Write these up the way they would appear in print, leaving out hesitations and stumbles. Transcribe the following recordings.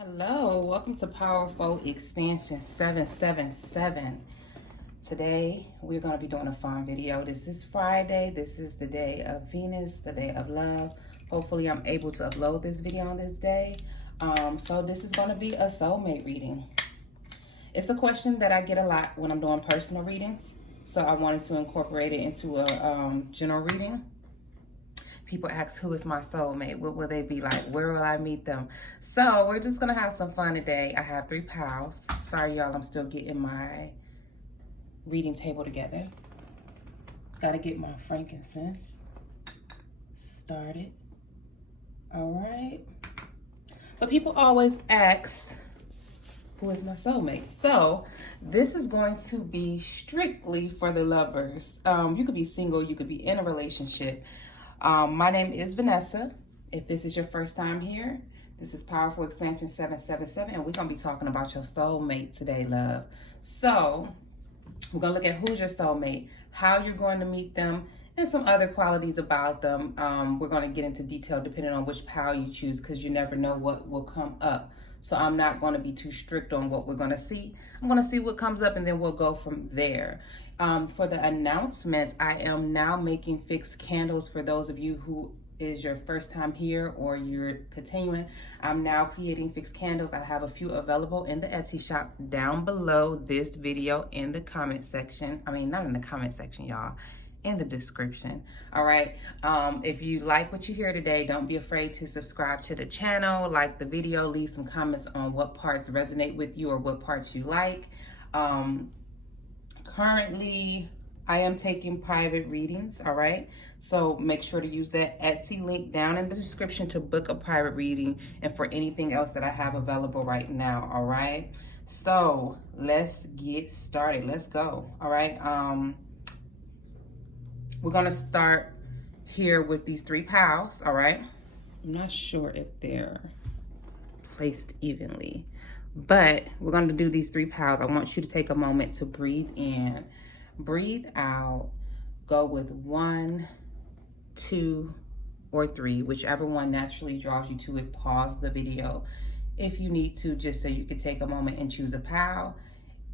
Hello, welcome to Powerful Expansion 777. Today we're going to be doing a fun video. This is Friday. This is the day of Venus, the day of love. Hopefully I'm able to upload this video on this day. So this is going to be a soulmate reading. It's a question that I get a lot when I'm doing personal readings. So I wanted to incorporate it into a general reading. People ask, who is my soulmate? What will they be like? Where will I meet them? So we're just going to have some fun today. I have 3 pals. Sorry, y'all. I'm still getting my reading table together. Got to get my frankincense started. All right. But people always ask, who is my soulmate? So this is going to be strictly for the lovers. You could be single. You could be in a relationship. My name is Vanessa. If this is your first time here, this is Powerful Expansion 777, and we're going to be talking about your soulmate today, love. So we're going to look at who's your soulmate, how you're going to meet them, and some other qualities about them. We're going to get into detail depending on which pal you choose, because you never know what will come up. So I'm not going to be too strict on what we're going to see. I'm going to see what comes up, and then we'll go from there. For the announcements, I am now making fixed candles for those of you who is your first time here or you're continuing. I'm now creating fixed candles. I have a few available in the Etsy shop down below this video in the comment section. I mean, not in the comment section, y'all. In the description. All right. If you like what you hear today, don't be afraid to subscribe to the channel, like the video, leave some comments on what parts resonate with you or what parts you like. Currently, I am taking private readings. All right. So make sure to use that Etsy link down in the description to book a private reading and for anything else that I have available right now. All right. So let's get started. Let's go. All right. We're going to start here with these 3 pals, all right? I'm not sure if they're placed evenly, but we're going to do these 3 pals. I want you to take a moment to breathe in, breathe out, go with 1, 2, or 3, whichever one naturally draws you to it. Pause the video if you need to, just so you can take a moment and choose a pal.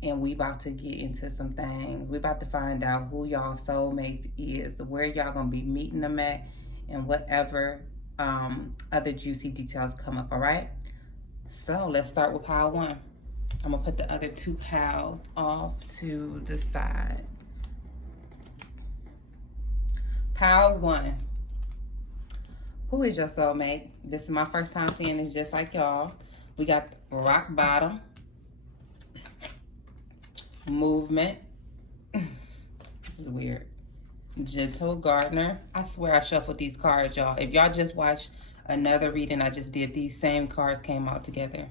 And we about to get into some things. We about to find out who y'all soulmates is, where y'all gonna be meeting them at, and whatever other juicy details come up, all right? So let's start with pal 1. I'm gonna put the other 2 pals off to the side. Pal 1. Who is your soulmate? This is my first time seeing this, just like y'all. We got rock bottom, movement. This is weird. Gentle gardener. I swear I shuffled these cards, y'all. If y'all just watched another reading I just did, these same cards came out together.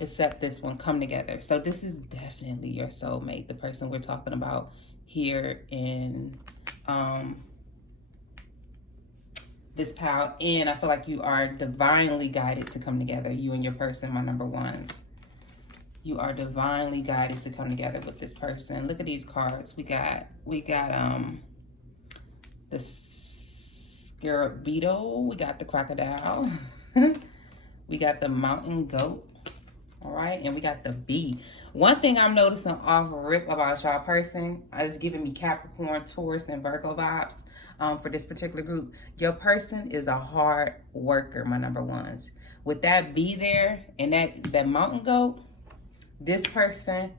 Except this one come together. So this is definitely your soulmate, the person we're talking about here in this pal. And I feel like you are divinely guided to come together. You and your person, my number ones. You are divinely guided to come together with this person. Look at these cards. We got the scarab beetle. We got the crocodile. We got the mountain goat. All right, and we got the bee. One thing I'm noticing off rip about y'all person is giving me Capricorn, Taurus, and Virgo vibes. For this particular group, your person is a hard worker, my number ones. With that bee there and that mountain goat, this person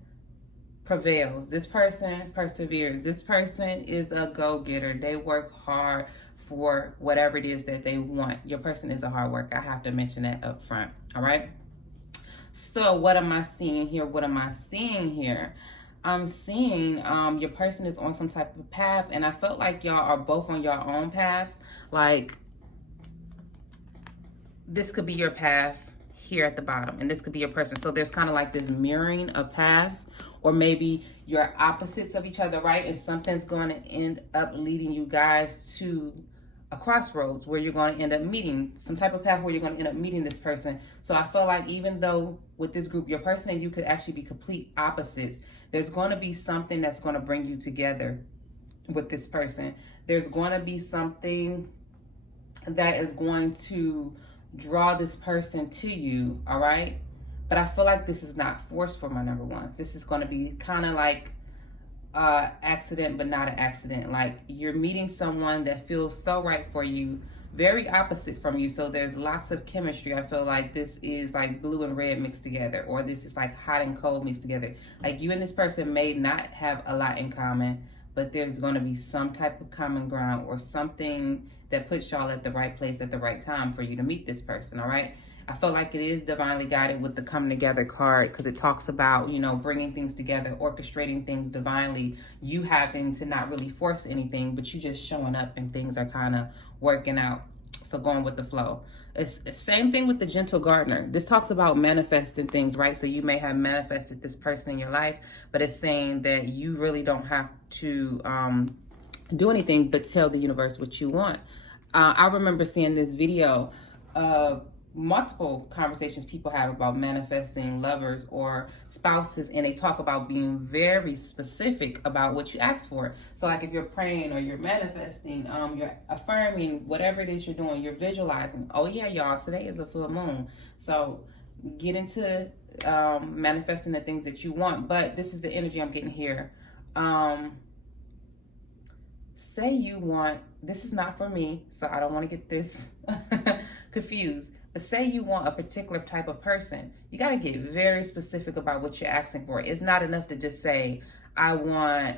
prevails. This person perseveres. This person is a go-getter. They work hard for whatever it is that they want. Your person is a hard worker. I have to mention that up front. All right. So what am I seeing here? What am I seeing here? I'm seeing your person is on some type of path, and I felt like y'all are both on your own paths. Like this could be your path here at the bottom, and this could be your person. So there's kind of like this mirroring of paths, or maybe you're opposites of each other, right? And something's going to end up leading you guys to a crossroads where you're going to end up meeting some type of path where you're going to end up meeting this person. So I feel like even though with this group, your person and you could actually be complete opposites, there's going to be something that's going to bring you together with this person. There's going to be something that is going to draw this person to you, all right? But I feel like this is not forced for my number ones. This is going to be kind of like accident, but not an accident. Like you're meeting someone that feels so right for you, very opposite from you. So there's lots of chemistry. I feel like this is like blue and red mixed together, or this is like hot and cold mixed together. Like you and this person may not have a lot in common, but there's going to be some type of common ground or something that puts y'all at the right place at the right time for you to meet this person, all right? I feel like it is divinely guided with the come together card, because it talks about, you know, bringing things together, orchestrating things divinely, you having to not really force anything, but you just showing up and things are kind of working out. So going with the flow. It's the same thing with the gentle gardener. This talks about manifesting things, right? So you may have manifested this person in your life, but it's saying that you really don't have to do anything but tell the universe what you want. I remember seeing this video of multiple conversations people have about manifesting lovers or spouses, and they talk about being very specific about what you ask for. So like if you're praying or you're manifesting, you're affirming whatever it is you're doing, you're visualizing. Oh yeah, y'all, today is a full moon, so get into manifesting the things that you want. But this is the energy I'm getting here. Say you want, this is not for me, so I don't want to get this confused. But say you want a particular type of person, you got to get very specific about what you're asking for. It's not enough to just say, I want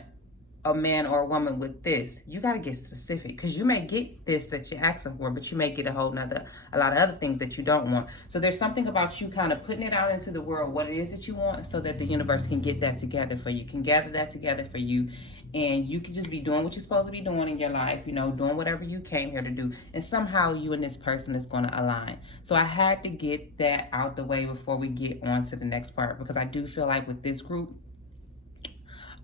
a man or a woman with this. You got to get specific, because you may get this that you're asking for, but you may get a lot of other things that you don't want. So there's something about you kind of putting it out into the world, what it is that you want, so that the universe can get that together for you, can gather that together for you. And you can just be doing what you're supposed to be doing in your life, you know, doing whatever you came here to do. And somehow you and this person is going to align. So I had to get that out the way before we get on to the next part, because I do feel like with this group,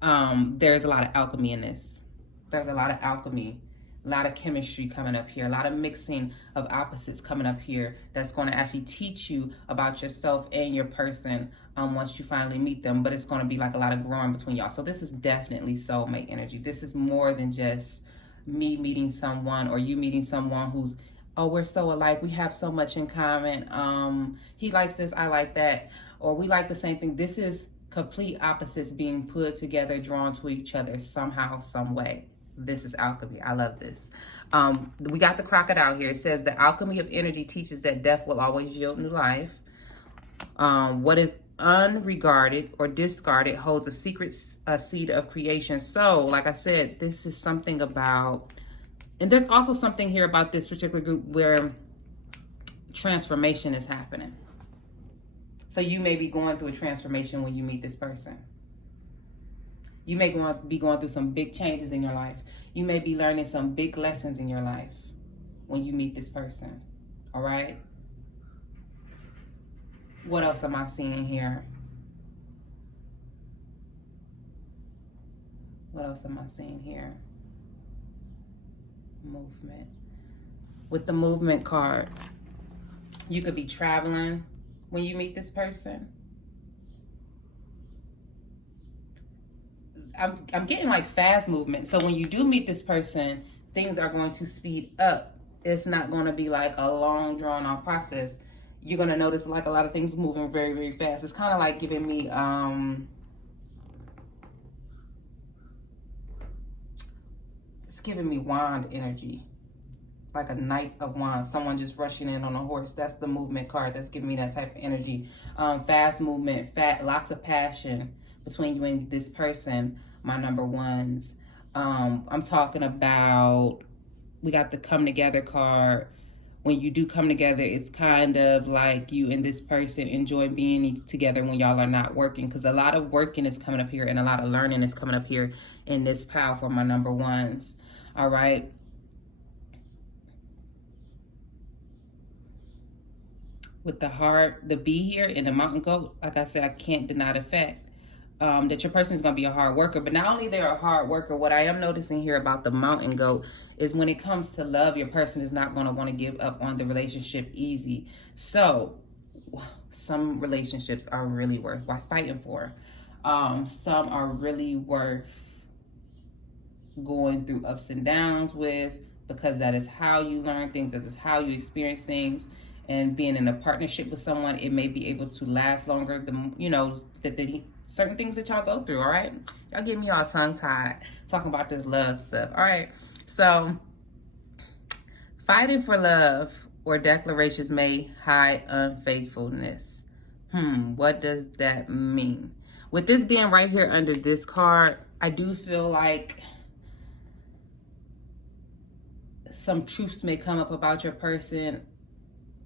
there's a lot of alchemy in this. There's a lot of alchemy, a lot of chemistry coming up here, a lot of mixing of opposites coming up here that's going to actually teach you about yourself and your person once you finally meet them. But it's going to be like a lot of growing between y'all. So this is definitely soulmate energy. This is more than just me meeting someone or you meeting someone who's, oh, we're so alike, we have so much in common, he likes this, I like that, or we like the same thing. This is complete opposites being put together, drawn to each other somehow, some way. This is alchemy. I love this. We got the crocodile here. It says the alchemy of energy teaches that death will always yield new life. What is unregarded or discarded holds a secret seed of creation. So like I said, this is something about, and there's also something here about this particular group where transformation is happening. So you may be going through a transformation when you meet this person. You may be going through some big changes in your life. You may be learning some big lessons in your life when you meet this person. All right? What else am I seeing here? What else am I seeing here? Movement. With the movement card, you could be traveling when you meet this person. I'm getting like fast movement. So when you do meet this person, things are going to speed up. It's not going to be like a long drawn out process. You're going to notice like a lot of things moving very, very fast. It's kind of like giving me, it's giving me wand energy. Like a knight of wands, someone just rushing in on a horse. That's the movement card. That's giving me that type of energy. Fast movement, lots of passion between you and this person, my number ones. I'm talking about, we got the come together card. When you do come together, it's kind of like you and this person enjoy being together when y'all are not working, because a lot of working is coming up here and a lot of learning is coming up here in this pile for my number ones. All right. With the heart, the bee here and the mountain goat, like I said, I can't deny the fact that your person is going to be a hard worker. But not only they're a hard worker, what I am noticing here about the mountain goat is when it comes to love, your person is not going to want to give up on the relationship easy. So some relationships are really worth fighting for. Some are really worth going through ups and downs with, because that is how you learn things, that is how you experience things. and being in a partnership with someone, it may be able to last longer. The certain things that y'all go through, all right? Y'all get me all tongue-tied talking about this love stuff, all right? So, fighting for love or declarations may hide unfaithfulness. What does that mean? With this being right here under this card, I do feel like some truths may come up about your person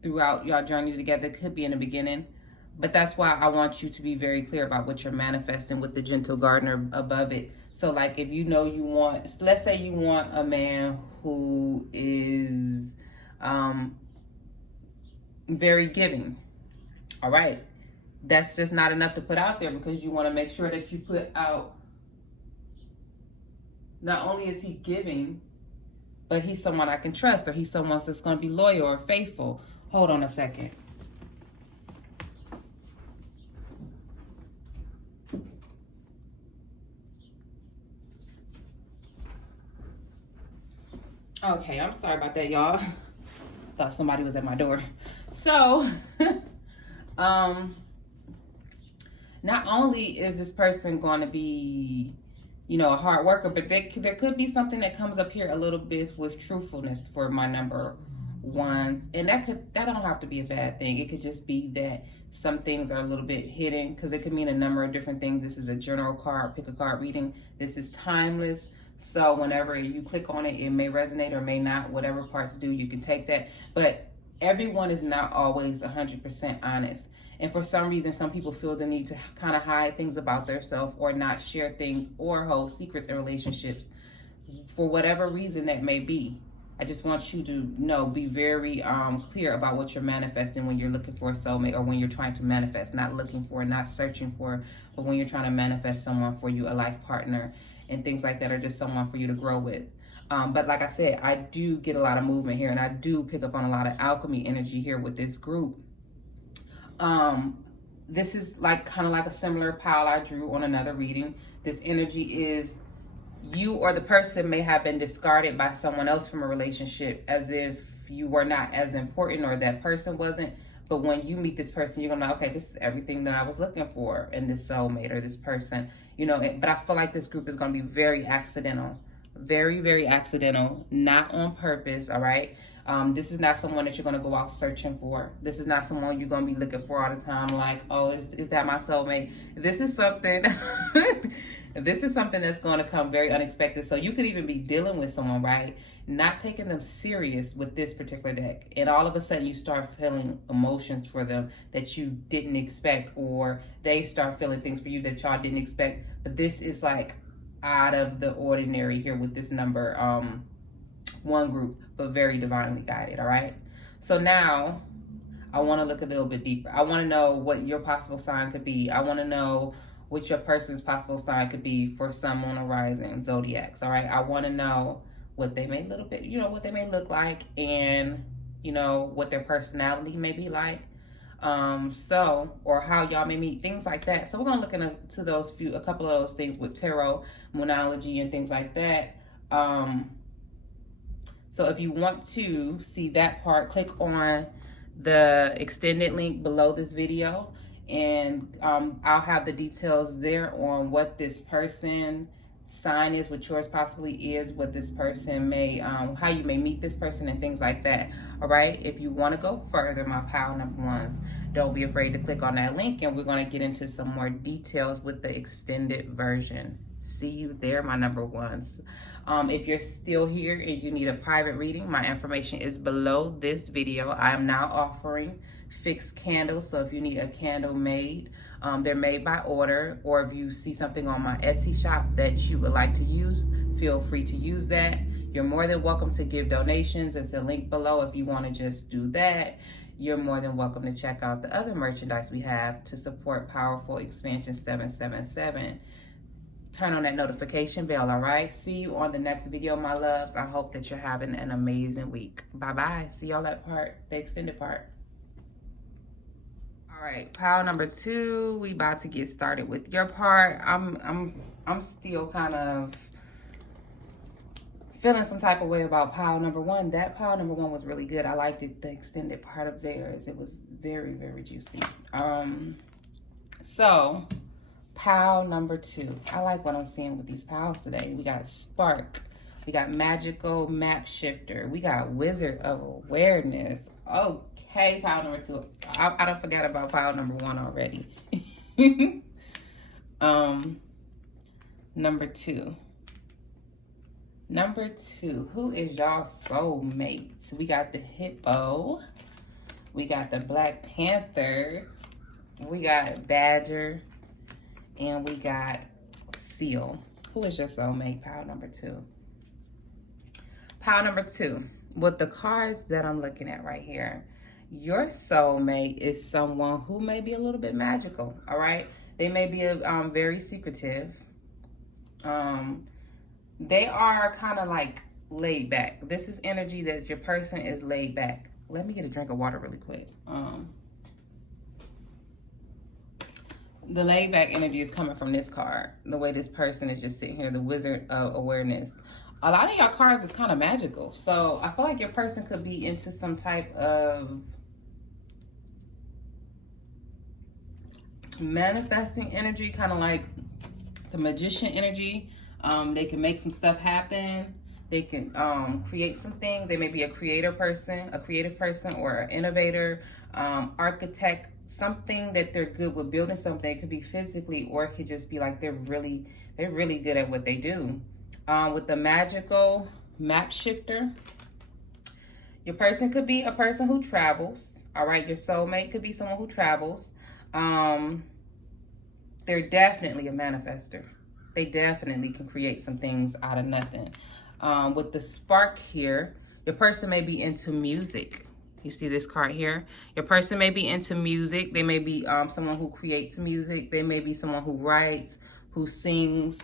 throughout your journey together. It could be in the beginning, but that's why I want you to be very clear about what you're manifesting with the gentle gardener above it. So like if you know you want, let's say you want a man who is very giving, all right? That's just not enough to put out there, because you want to make sure that you put out, not only is he giving, but he's someone I can trust, or he's someone that's going to be loyal or faithful. Hold on a second. Okay, I'm sorry about that, y'all. Thought somebody was at my door. So, not only is this person going to be, a hard worker, but there could be something that comes up here a little bit with truthfulness for my number one. And that don't have to be a bad thing. It could just be that some things are a little bit hidden, because it could mean a number of different things. This is a general card, pick a card reading. This is timeless. So whenever you click on it, it may resonate or may not. Whatever parts do, you can take that. But everyone is not always 100% honest. And for some reason, some people feel the need to kind of hide things about themselves, or not share things, or hold secrets in relationships, for whatever reason that may be. I just want you to be very clear about what you're manifesting when you're looking for a soulmate, or when you're trying to manifest, not looking for, not searching for, but when you're trying to manifest someone for you, a life partner, and things like that, or just someone for you to grow with. But like I said, I do get a lot of movement here, and I do pick up on a lot of alchemy energy here with this group. This is kind of like a similar pile I drew on another reading. This energy is you or the person may have been discarded by someone else from a relationship, as if you were not as important, or that person wasn't. But when you meet this person, you're gonna know, okay, this is everything that I was looking for in this soulmate or this person, but I feel like this group is gonna be very accidental, very, very accidental, not on purpose, all right? This is not someone that you're gonna go out searching for. This is not someone you're gonna be looking for all the time, like, oh, is that my soulmate? This is something, this is something that's gonna come very unexpected. So you could even be dealing with someone, right? Not taking them serious with this particular deck. And all of a sudden you start feeling emotions for them that you didn't expect, or they start feeling things for you that y'all didn't expect. But this is like out of the ordinary here with this number one group, but very divinely guided, all right? So now I want to look a little bit deeper. I want to know what your possible sign could be. I want to know what your person's possible sign could be for sun, moon, or rising zodiacs, all right? I want to know what they may what they may look like, and what their personality may be like, or how y'all may meet, things like that. So we're gonna look into a couple of those things with tarot, moonology, and things like that. So if you want to see that part, click on the extended link below this video, and I'll have the details there on what this person sign is, what yours possibly is, what this person may, how you may meet this person, and things like that. All right, if you want to go further, my pile number ones, don't be afraid to click on that link, and we're going to get into some more details with the extended version. See you there, my number ones. If you're still here and you need a private reading, my information is below this video. I am now offering fixed candles, so if you need a candle made, they're made by order, or if you see something on my Etsy shop that you would like to use, feel free to use that. You're more than welcome to give donations. There's a link below if you want to just do that. You're more than welcome to check out the other merchandise we have to support Powerful Expansion 777. Turn on that notification bell, all right? See you on the next video, my loves. I hope that you're having an amazing week. Bye-bye. See y'all that part, the extended part. All right, pile number 2, we about to get started with your part. I'm still kind of feeling some type of way about pile number one. That pile number one was really good. I liked it, the extended part of theirs. It was very, very juicy. So pile number two. I like what I'm seeing with these piles today. We got Spark. We got Magical Map Shifter. We got Wizard of Awareness. Okay, pile number two. I don't forget about pile number one already. Number two. Number two, who is y'all soulmate? So we got the Hippo. We got the Black Panther. We got Badger. And we got Seal. Who is your soulmate? Pile number two. Pile number two. With the cards that I'm looking at right here, your soulmate is someone who may be a little bit magical, all right? They may be very secretive. They are kind of like laid back. This is energy that your person is laid back. Let me get a drink of water really quick. The laid back energy is coming from this card. The way this person is just sitting here, the Wizard of Awareness. A lot of y'all cards is kind of magical. So I feel like your person could be into some type of manifesting energy, kind of like the magician energy. They can make some stuff happen. They can create some things. They may be a creative person, or an innovator, architect, something that they're good with building something. It could be physically, or it could just be like they're really good at what they do. With the Magical Map Shifter, your person could be a person who travels. All right, your soulmate could be someone who travels. They're definitely a manifester. They definitely can create some things out of nothing. With the Spark here, your person may be into music. You see this card here? Your person may be into music. They may be someone who creates music. They may be someone who writes, who sings,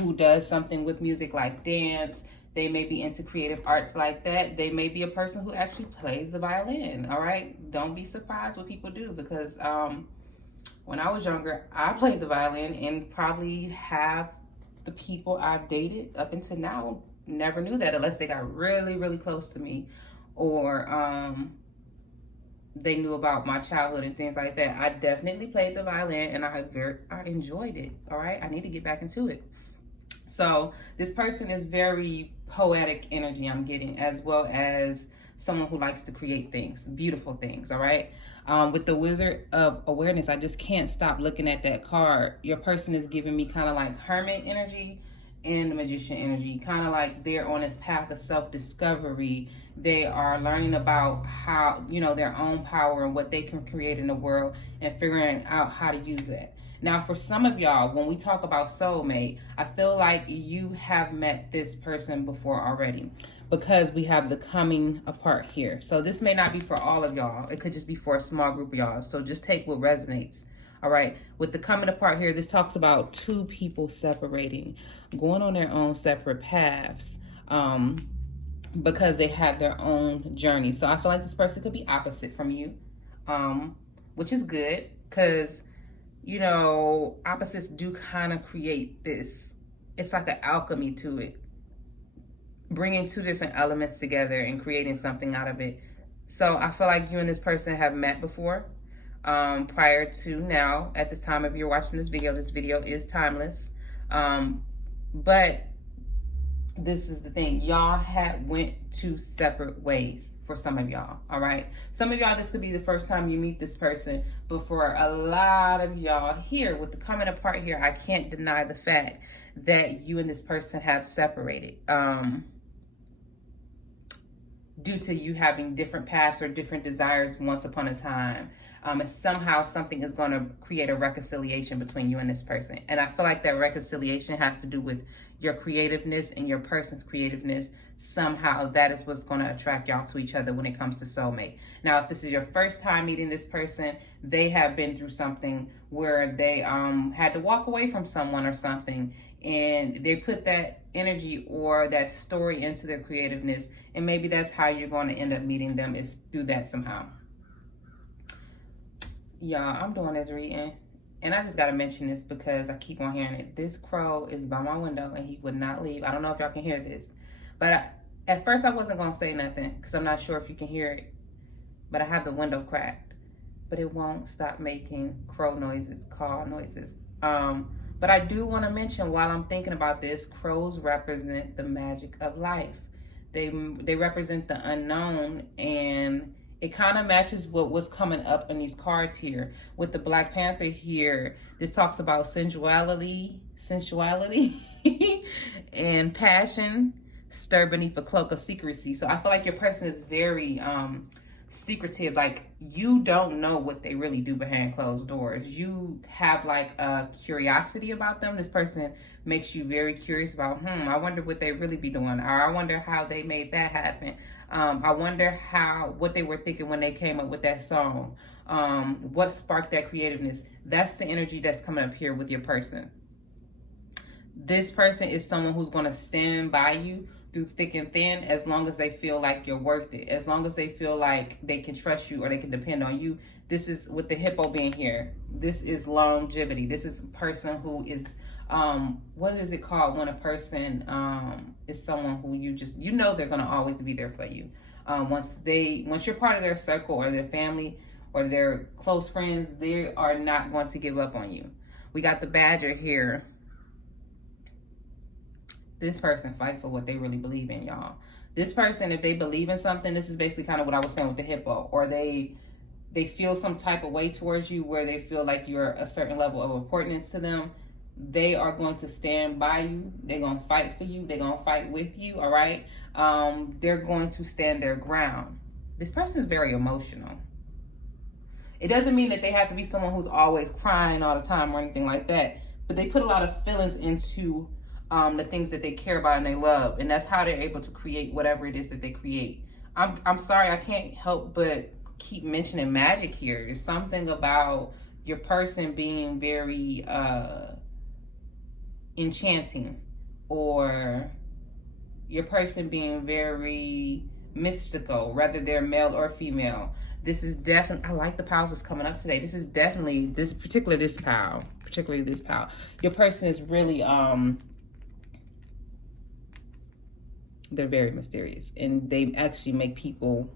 who does something with music like dance. They may be into creative arts like that. They may be a person who actually plays the violin, all right? Don't be surprised what people do, because when I was younger, I played the violin, and probably half the people I've dated up until now never knew that, unless they got really, really close to me, or they knew about my childhood and things like that. I definitely played the violin, and I enjoyed it, all right? I need to get back into it. So this person is very poetic energy I'm getting, as well as someone who likes to create things, beautiful things, all right? With the Wizard of Awareness, I just can't stop looking at that card. Your person is giving me kind of like Hermit energy and the Magician energy, kind of like they're on this path of self-discovery. They are learning about how, their own power and what they can create in the world, and figuring out how to use that. Now, for some of y'all, when we talk about soulmate, I feel like you have met this person before already, because we have the coming apart here. So this may not be for all of y'all. It could just be for a small group of y'all. So just take what resonates. All right. With the coming apart here, this talks about two people separating, going on their own separate paths, because they have their own journey. So I feel like this person could be opposite from you, which is good, because opposites do kind of create this, it's like an alchemy to it, bringing two different elements together and creating something out of it. So I feel like you and this person have met before, prior to now. At this time, if you're watching this video is timeless. But this is the thing, y'all went two separate ways for some of y'all, all right? Some of y'all, this could be the first time you meet this person, but for a lot of y'all here, with the coming apart here, I can't deny the fact that you and this person have separated, due to you having different paths or different desires once upon a time. And somehow something is going to create a reconciliation between you and this person. And I feel like that reconciliation has to do with your creativeness and your person's creativeness. Somehow that is what's going to attract y'all to each other when it comes to soulmate. Now, if this is your first time meeting this person, they have been through something where they had to walk away from someone or something, and they put that energy or that story into their creativeness, and maybe that's how you're going to end up meeting them, is through that somehow. Y'all, I'm doing this reading, and I just got to mention this because I keep on hearing it. This crow is by my window, and he would not leave. I don't know if y'all can hear this, But at first I wasn't going to say nothing because I'm not sure if you can hear it. But I have the window cracked. But it won't stop making crow noises, caw noises. But I do want to mention, while I'm thinking about this, crows represent the magic of life. They represent the unknown, and it kind of matches what was coming up in these cards here. With the Black Panther here, this talks about sensuality, and passion stirred beneath a cloak of secrecy. So I feel like your person is very secretive. Like, you don't know what they really do behind closed doors. You have like a curiosity about them. This person makes you very curious about, I wonder what they really be doing, or I wonder how they made that happen. I wonder what they were thinking when they came up with that song. What sparked that creativeness. That's the energy that's coming up here with your person. This person is someone who's going to stand by you through thick and thin, as long as they feel like you're worth it, as long as they feel like they can trust you or they can depend on you. This is, with the hippo being here, this is longevity. This is a person who is, what is it called when a person is someone who you know they're going to always be there for you. Once you're part of their circle or their family or their close friends, they are not going to give up on you. We got the badger here. This person fight for what they really believe in, y'all. This person, if they believe in something, this is basically kind of what I was saying with the hippo, or they feel some type of way towards you where they feel like you're a certain level of importance to them. They are going to stand by you. They're going to fight for you. They're going to fight with you, all right? They're going to stand their ground. This person is very emotional. It doesn't mean that they have to be someone who's always crying all the time or anything like that, but they put a lot of feelings into the things that they care about and they love, and that's how they're able to create whatever it is that they create. I'm sorry, I can't help but keep mentioning magic here. There's something about your person being very enchanting, or your person being very mystical, whether they're male or female. This is definitely, I like the pals that's coming up today. This is definitely particularly this pal. Your person is really they're very mysterious, and they actually make people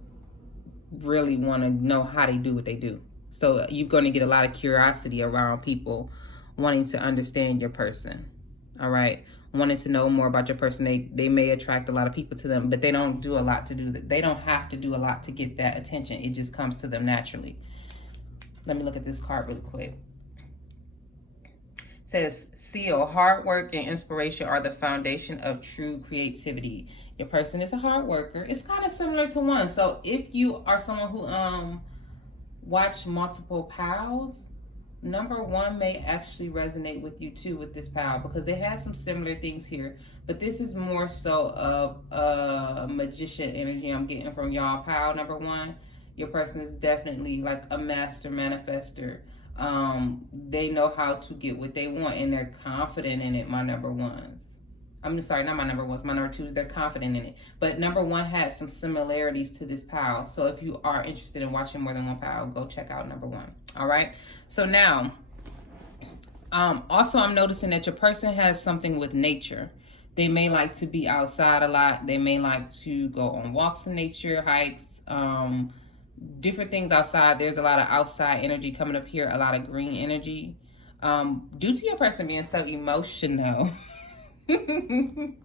really want to know how they do what they do. So you're going to get a lot of curiosity around people wanting to understand your person, all right? Wanting to know more about your person. They may attract a lot of people to them, but they don't do a lot to do that. They don't have to do a lot to get that attention. It just comes to them naturally. Let me look at this card really quick. Says, seal, hard work and inspiration are the foundation of true creativity. Your person is a hard worker. It's kind of similar to one. So if you are someone who watch multiple pals, number one may actually resonate with you too with this pal, because they have some similar things here. But this is more so of a magician energy I'm getting from y'all pal number one. Your person is definitely like a master manifester. They know how to get what they want, and they're confident in it, my number ones. I'm sorry, not my number ones, my number twos, they're confident in it. But number one has some similarities to this pal. So if you are interested in watching more than one pal, go check out number one. All right. So now, also I'm noticing that your person has something with nature. They may like to be outside a lot. They may like to go on walks in nature, hikes, different things outside. There's a lot of outside energy coming up here, a lot of green energy. Due to your person being so emotional, it's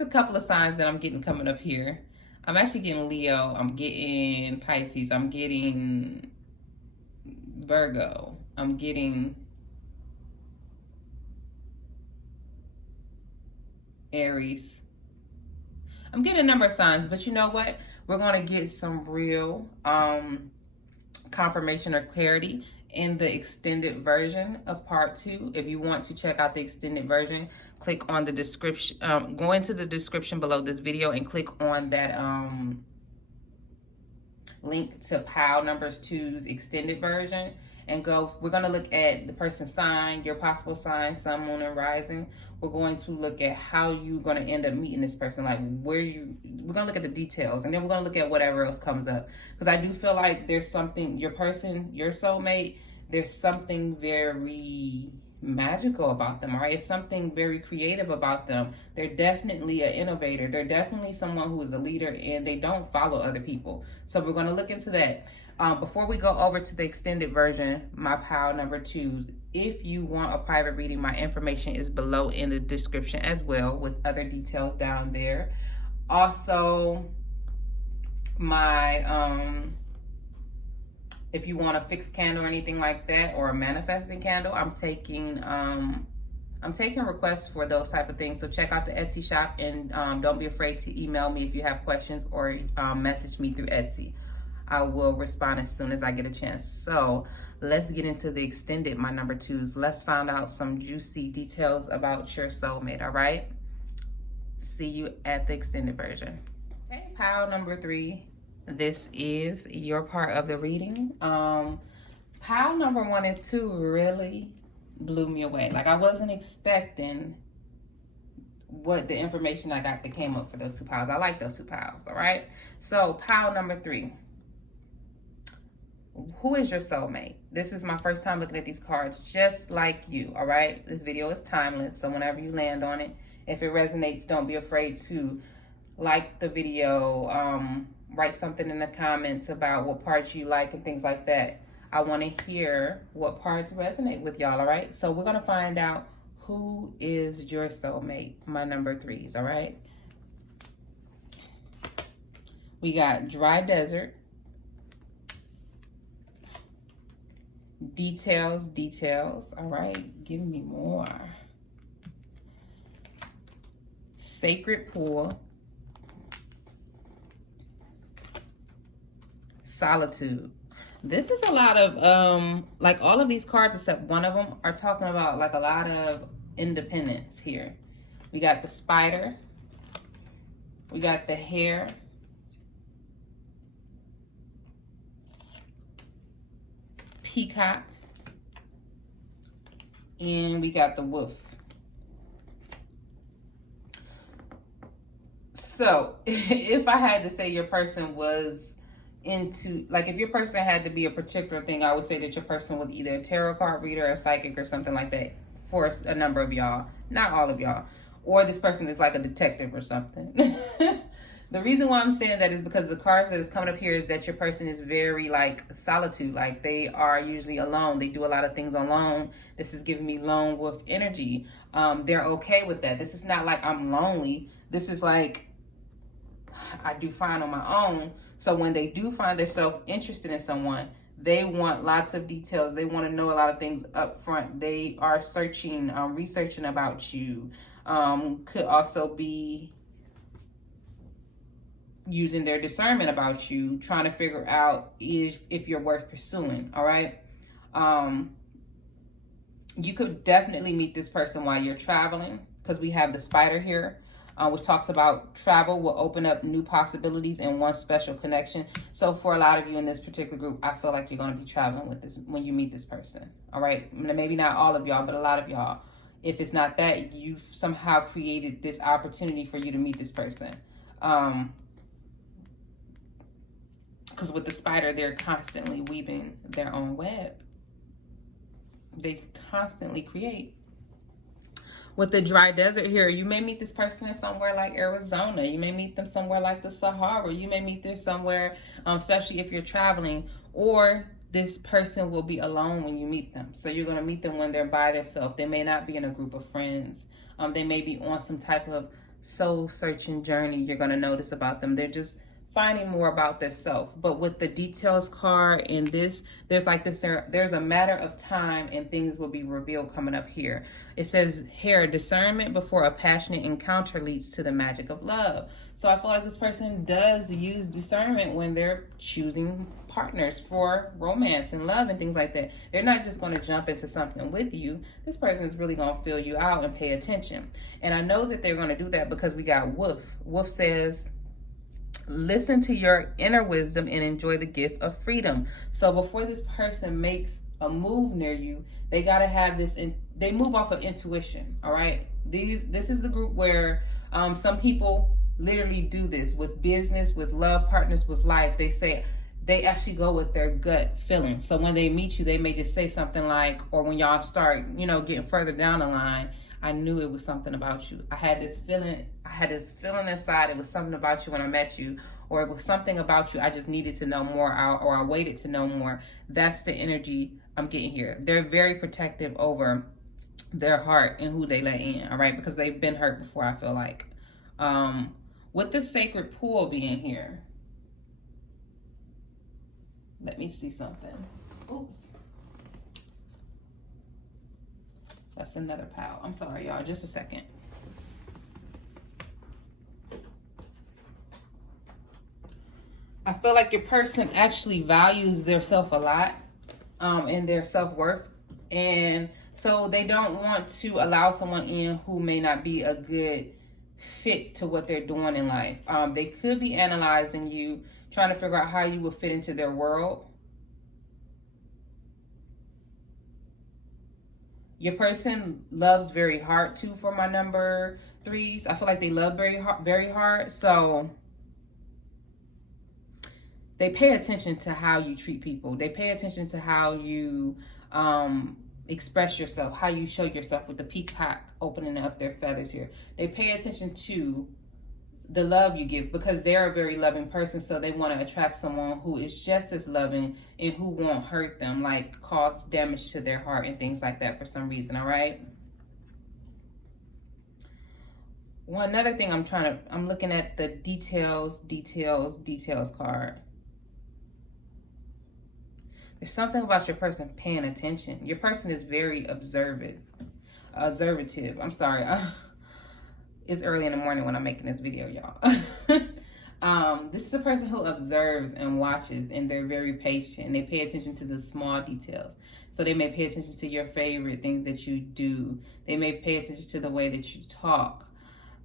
a couple of signs that I'm getting coming up here. I'm actually getting Leo, I'm getting Pisces, I'm getting Virgo, I'm getting Aries. I'm getting a number of signs, but you know what? We're going to get some real confirmation or clarity in the extended version of part 2. If you want to check out the extended version, click on the description, go into the description below this video and click on that link to pal numbers 2's extended version, and go. We're going to look at the person's sign, your possible sign, sun, moon, and rising. We're going to look at how you're going to end up meeting this person, like we're going to look at the details, and then we're going to look at whatever else comes up, because I do feel like there's something, your person, your soulmate, there's something very magical about them, all right? It's something very creative about them. They're definitely an innovator. They're definitely someone who is a leader, and they don't follow other people. So we're going to look into that. Before we go over to the extended version, my pile number 2s, if you want a private reading, my information is below in the description as well, with other details down there. Also, my if you want a fixed candle or anything like that, or a manifesting candle, I'm taking requests for those type of things. So check out the Etsy shop, and don't be afraid to email me if you have questions, or message me through Etsy. I will respond as soon as I get a chance. So let's get into the extended, my number 2s. Let's find out some juicy details about your soulmate, all right? See you at the extended version. Okay, pile number 3. This is your part of the reading. Pile number 1 and 2 really blew me away. Like, I wasn't expecting what the information I got that came up for those 2 piles. I like those 2 piles, all right? So pile number 3. Who is your soulmate? This is my first time looking at these cards, just like you, all right? This video is timeless, so whenever you land on it, if it resonates, don't be afraid to like the video, write something in the comments about what parts you like and things like that. I want to hear what parts resonate with y'all, all right? So we're going to find out who is your soulmate, my number 3s, all right? We got dry desert, details, all right? Give me more. Sacred pool, solitude. This is a lot of like, all of these cards except one of them are talking about like a lot of independence here. We got the spider, we got the hare, peacock, and we got the wolf. So if I had to say your person was into, like, if your person had to be a particular thing, I would say that your person was either a tarot card reader, a psychic, or something like that for a number of y'all, not all of y'all. Or this person is like a detective or something. The reason why I'm saying that is because the cards that is coming up here is that your person is very, like, solitude. Like, they are usually alone. They do a lot of things alone. This is giving me lone wolf energy. They're okay with that. This is not like I'm lonely. This is like, I do fine on my own. So when they do find themselves interested in someone, they want lots of details. They want to know a lot of things up front. They are searching, researching about you. Could also be using their discernment about you, trying to figure out if you're worth pursuing, all right? You could definitely meet this person while you're traveling, because we have the spider here, which talks about travel will open up new possibilities and one special connection. So for a lot of you in this particular group, I feel like you're going to be traveling with this when you meet this person, all right? Maybe not all of y'all, but a lot of y'all. If it's not that, you've somehow created this opportunity for you to meet this person. Because with the spider, they're constantly weaving their own web. They constantly create. With the dry desert here, you may meet this person in somewhere like Arizona. You may meet them somewhere like the Sahara. You may meet them somewhere, especially if you're traveling. Or this person will be alone when you meet them. So you're going to meet them when they're by themselves. They may not be in a group of friends. They may be on some type of soul-searching journey. You're going to notice about them. They're just finding more about themselves. But with the details card in this, there's like this, there's a matter of time and things will be revealed coming up here. It says here, discernment before a passionate encounter leads to the magic of love. So I feel like this person does use discernment when they're choosing partners for romance and love and things like that. They're not just going to jump into something with you. This person is really going to feel you out and pay attention. And I know that they're going to do that because we got Wolf. Wolf says, listen to your inner wisdom and enjoy the gift of freedom. So before this person makes a move near you, they got to have this, they move off of intuition, all right? This is the group where some people literally do this with business, with love partners, with life. They say they actually go with their gut feeling. So when they meet you, they may just say something like, or when y'all start, you know, getting further down the line, I knew it was something about you. I had this feeling inside. It was something about you when I met you, or it was something about you I just needed to know more, or I waited to know more. That's the energy I'm getting here. They're very protective over their heart and who they let in, all right? Because they've been hurt before, I feel like. With the sacred pool being here, let me see something. Oops. That's another pile. I'm sorry, y'all. Just a second. I feel like your person actually values their self a lot, and their self-worth. And so they don't want to allow someone in who may not be a good fit to what they're doing in life. They could be analyzing you, trying to figure out how you will fit into their world. Your person loves very hard too, for my number 3s. I feel like they love very hard. So they pay attention to how you treat people. They pay attention to how you express yourself, how you show yourself, with the peacock opening up their feathers here. They pay attention to the love you give, because they're a very loving person. So they want to attract someone who is just as loving and who won't hurt them, like cause damage to their heart and things like that for some reason. All right. One other thing I'm looking at the details card. There's something about your person paying attention. Your person is very observative. I'm sorry. It's early in the morning when I'm making this video, y'all. This is a person who observes and watches, and they're very patient. And they pay attention to the small details. So they may pay attention to your favorite things that you do. They may pay attention to the way that you talk.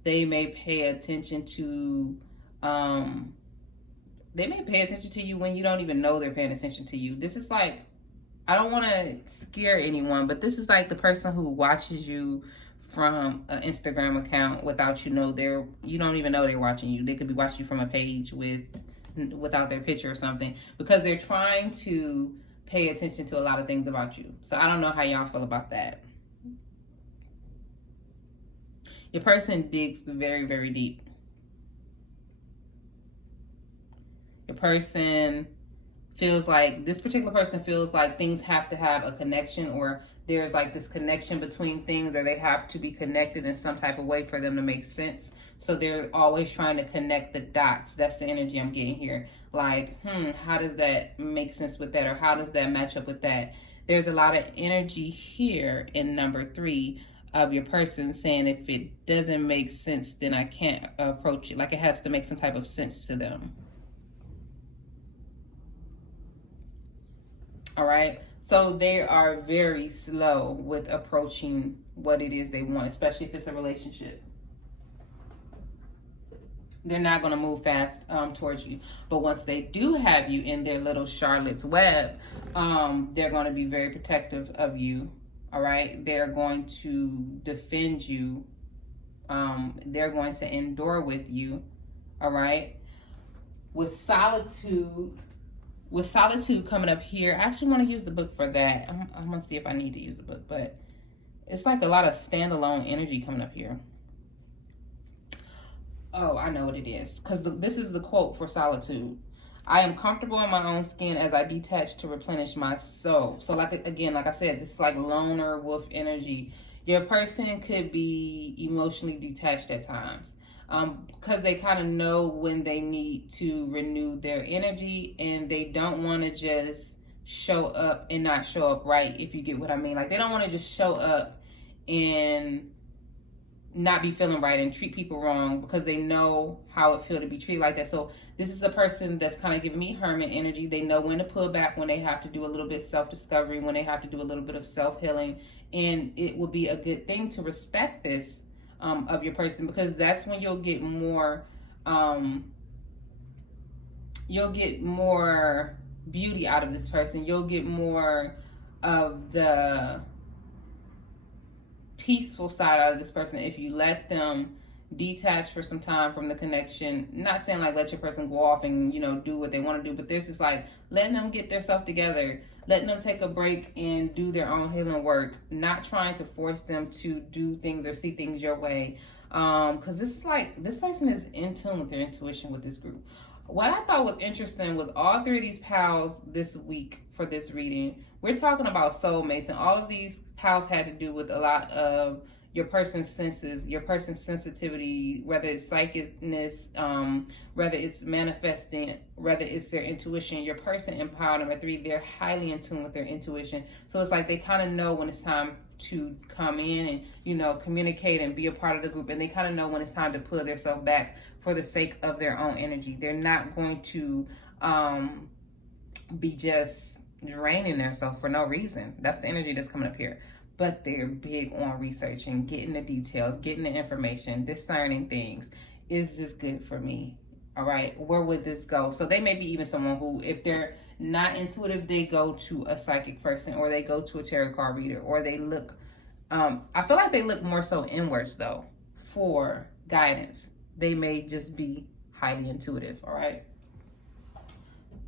They may pay attention to you when you don't even know they're paying attention to you. This is like, I don't want to scare anyone, but this is like the person who watches you from an Instagram account without you don't even know they're watching you. They could be watching you from a page without their picture or something, because they're trying to pay attention to a lot of things about you. So I don't know how y'all feel about that. Your person digs very, very deep. Your person this particular person feels like things have to have a connection, or there's like this connection between things, or they have to be connected in some type of way for them to make sense. So they're always trying to connect the dots. That's the energy I'm getting here. Like, how does that make sense with that? Or how does that match up with that? There's a lot of energy here in number 3 of your person saying, if it doesn't make sense, then I can't approach it. Like, it has to make some type of sense to them. All right. So they are very slow with approaching what it is they want, especially if it's a relationship. They're not going to move fast towards you. But once they do have you in their little Charlotte's Web, they're going to be very protective of you. All right. They're going to defend you. They're going to endure with you. All right. With solitude coming up here, I actually want to use the book for that. I'm going to see if I need to use the book, but it's like a lot of standalone energy coming up here. Oh, I know what it is, because this is the quote for solitude. I am comfortable in my own skin as I detach to replenish my soul. So like I said, this is like loner wolf energy. Your person could be emotionally detached at times. Because they kind of know when they need to renew their energy, and they don't want to just show up and not show up right, if you get what I mean. Like, they don't want to just show up and not be feeling right and treat people wrong, because they know how it feels to be treated like that. So this is a person that's kind of giving me hermit energy. They know when to pull back, when they have to do a little bit of self-discovery, when they have to do a little bit of self-healing. And it will be a good thing to respect this of your person, because that's when you'll get more beauty out of this person. You'll get more of the peaceful side out of this person if you let them detach for some time from the connection. Not saying like let your person go off and, you know, do what they want to do, but there's just like letting them get their stuff together, letting them take a break and do their own healing work, not trying to force them to do things or see things your way. Because this is like, this person is in tune with their intuition with this group. What I thought was interesting was all three of these pals this week for this reading, we're talking about soulmates, and all of these pals had to do with a lot of your person's senses, your person's sensitivity, whether it's psychicness, whether it's manifesting, whether it's their intuition. Your person in pile number 3, they're highly in tune with their intuition. So it's like they kind of know when it's time to come in and, you know, communicate and be a part of the group, and they kind of know when it's time to pull themselves back for the sake of their own energy. They're not going to be just draining themselves for no reason. That's the energy that's coming up here. But they're big on researching, getting the details, getting the information, discerning things. Is this good for me? All right, where would this go? So they may be even someone who, if they're not intuitive, they go to a psychic person, or they go to a tarot card reader, or they look, I feel like they look more so inwards though for guidance. They may just be highly intuitive, all right?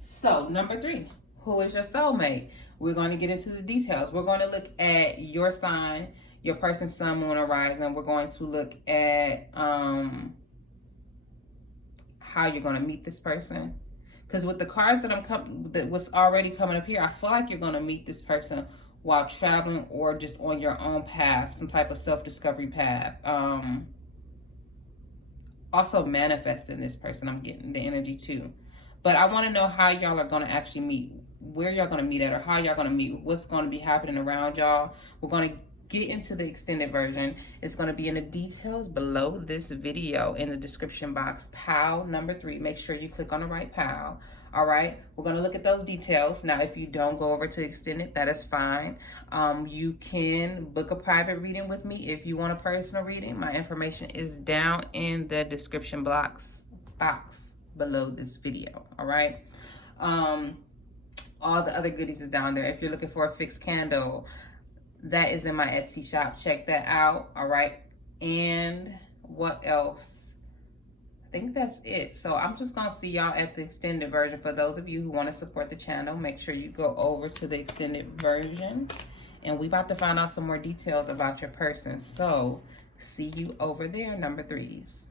So number 3, who is your soulmate? We're going to get into the details. We're going to look at your sign, your person's sun, moon, or rising. We're going to look at how you're going to meet this person. Because with the cards that was already coming up here, I feel like you're going to meet this person while traveling or just on your own path, some type of self-discovery path. Also manifesting this person, I'm getting the energy too. But I want to know how y'all are going to actually meet, where y'all going to meet at, or how y'all going to meet, what's going to be happening around y'all. We're going to get into the extended version. It's going to be in the details below this video in the description box. Pile number 3. Make sure you click on the right pile. All right, we're going to look at those details. Now, if you don't go over to extended, that is fine. You can book a private reading with me if you want a personal reading. My information is down in the description box below this video. All right. All the other goodies is down there. If you're looking for a fixed candle, that is in my Etsy shop. Check that out. All right. And what else? I think that's it. So I'm just going to see y'all at the extended version. For those of you who want to support the channel, make sure you go over to the extended version. And we about to find out some more details about your person. So see you over there, number 3s.